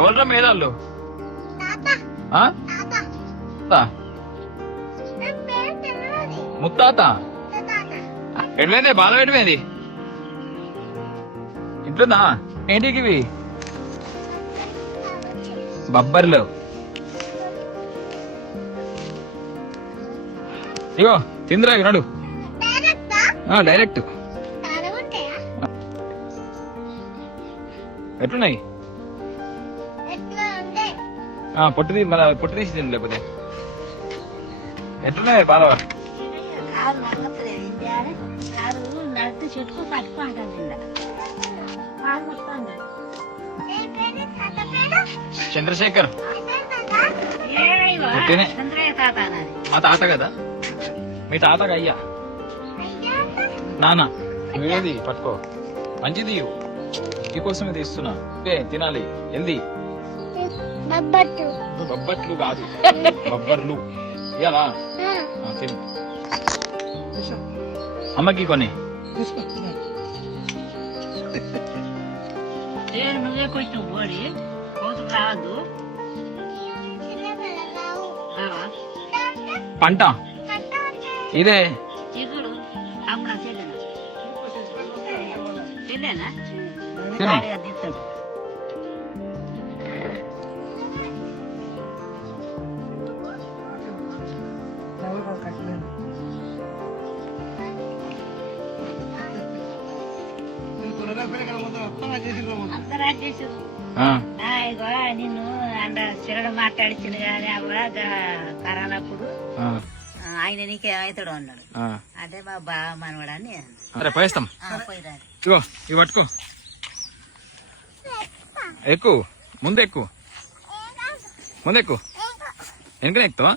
ఎవరు మేధాళ్ళు ముత్తాత ఎట్లయితే బాధ పెట్టమేది ఇంట్లోనా ఏంటికి ఇవి బబ్బర్లు ఇగో తిందిరా నడు డైరెక్ట్ ఎట్లున్నాయి పొట్టు పొట్టు తీసి తింది లేకపోతే ఎట్లున్నాయి బాగా చెట్టుకు పట్టుకుంటుంది చంద్రశేఖర్ మా తాత కదా మీ తాతగా అయ్యా నాన్న వీడేది పట్టుకో మంచిది నీకోసమే తీస్తున్నా తినాలి హెల్దీ బొబ్బట్లు కాదు బొబ్బర్లు ఇయ్యాలా తిను అమ్మకి కొన్ని నువ్వే కొంచెం పోడి కోతులు రావద్దు పంట ఇదే చిగుడు అమ్మ చెల్లెనా తిను నిన్ను అండ చిరడు మాట్లాడిచ్చింది కానీ అవ్వ కరానప్పుడు ఆయన నీకేమవుతాడు అన్నాడు అదే మా బావ మనవాడని పోయిస్తాం ఇగో ఇవి పట్టుకో ఎక్కువ ముందు ఎక్కువ వెనుకనే ఎక్కువ